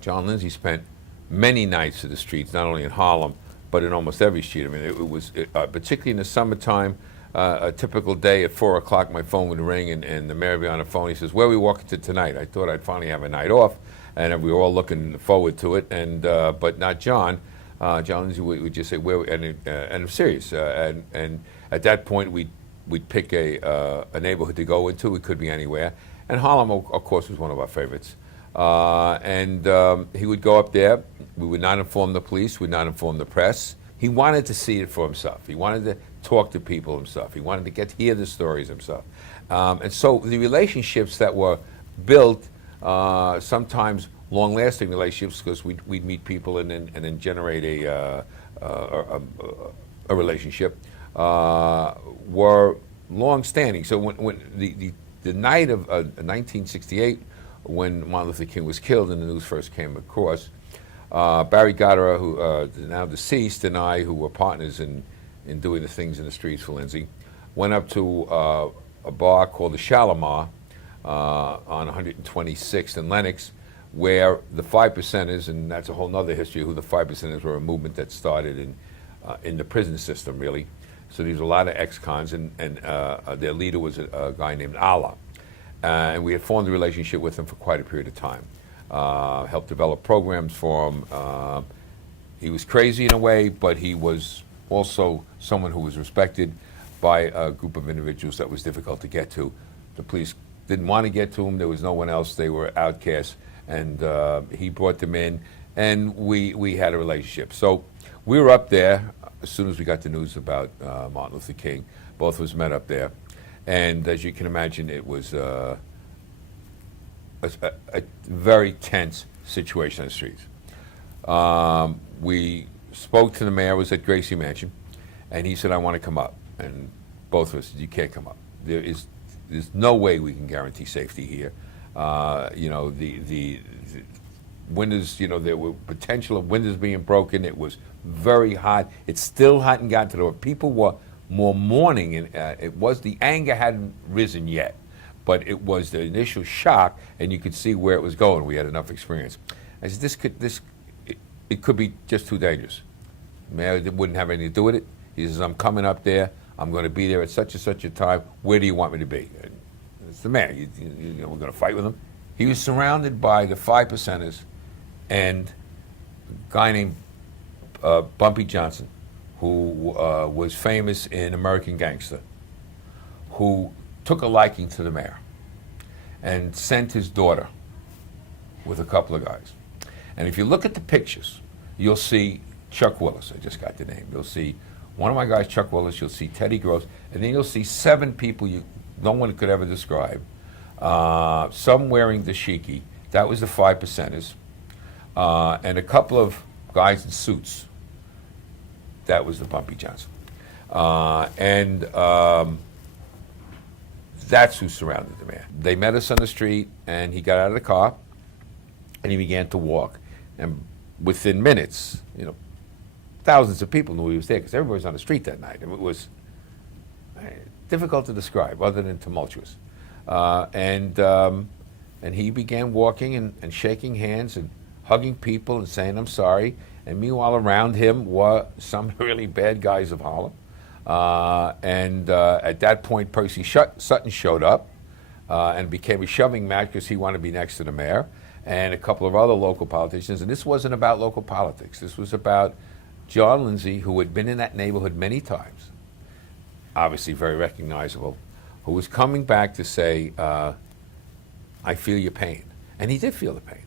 John Lindsay spent many nights in the streets, not only in Harlem, but in almost every street. I mean, particularly in the summertime, a typical day at 4 o'clock, my phone would ring, and the mayor would be on the phone. He says, "Where are we walking to tonight?" I thought I'd finally have a night off, and we were all looking forward to it, and but not John. John Lindsay would just say, "Where?" And I'm serious. And at that point, we'd pick a neighborhood to go into. It could be anywhere. And Harlem, of course, was one of our favorites. He would go up there. We would not inform the police. We would not inform the press. He wanted to see it for himself. He wanted to talk to people himself. He wanted to get to hear the stories himself. And so the relationships that were built, sometimes long-lasting relationships, because we'd meet people and then generate a relationship, were long-standing. So when the night of 1968, when Martin Luther King was killed and the news first came across, Barry Goddard, who is now deceased, and I, who were partners in doing the things in the streets for Lindsay, went up to a bar called the Shalimar on 126th and Lenox, where the 5%ers, and that's a whole other history, who the 5%ers were, a movement that started in the prison system, really. So these were a lot of ex-cons, and their leader was a guy named Allah. And we had formed a relationship with him for quite a period of time. Helped develop programs for him. He was crazy in a way, but he was also someone who was respected by a group of individuals that was difficult to get to. The police didn't want to get to him. There was no one else. They were outcasts. And he brought them in, and we had a relationship. So we were up there as soon as we got the news about Martin Luther King. Both of us met up there. And as you can imagine, it was a very tense situation on the streets. We spoke to the mayor. It was at Gracie Mansion, and he said, "I want to come up." And both of us said, "You can't come up. There's no way we can guarantee safety here." The windows, there were potential of windows being broken. It was very hot. It still hadn't gotten to the point. People were more mourning, and the anger hadn't risen yet, but it was the initial shock, and you could see where it was going. We had enough experience. I said, it could be just too dangerous. Mayor wouldn't have anything to do with it. He says, "I'm coming up there. I'm going to be there at such and such a time. Where do you want me to be?" And it's the mayor. We're going to fight with him. He was surrounded by the 5%ers and a guy named Bumpy Johnson, who was famous in American Gangster, who took a liking to the mayor and sent his daughter with a couple of guys. And if you look at the pictures, you'll see Chuck Willis. I just got the name. You'll see one of my guys, Chuck Willis. You'll see Teddy Gross. And then you'll see 7 people no one could ever describe. Some wearing dashiki. That was the 5%ers. And a couple of guys in suits. That was the Bumpy Johnson. That's who surrounded the man. They met us on the street, and he got out of the car, and he began to walk. And within minutes, thousands of people knew he was there, because everybody was on the street that night. And it was difficult to describe, other than tumultuous. And he began walking and shaking hands and hugging people and saying, "I'm sorry." And meanwhile, around him were some really bad guys of Harlem. At that point, Percy Sutton showed up and became a shoving match because he wanted to be next to the mayor, and a couple of other local politicians. And this wasn't about local politics. This was about John Lindsay, who had been in that neighborhood many times, obviously very recognizable, who was coming back to say, "I feel your pain." And he did feel the pain.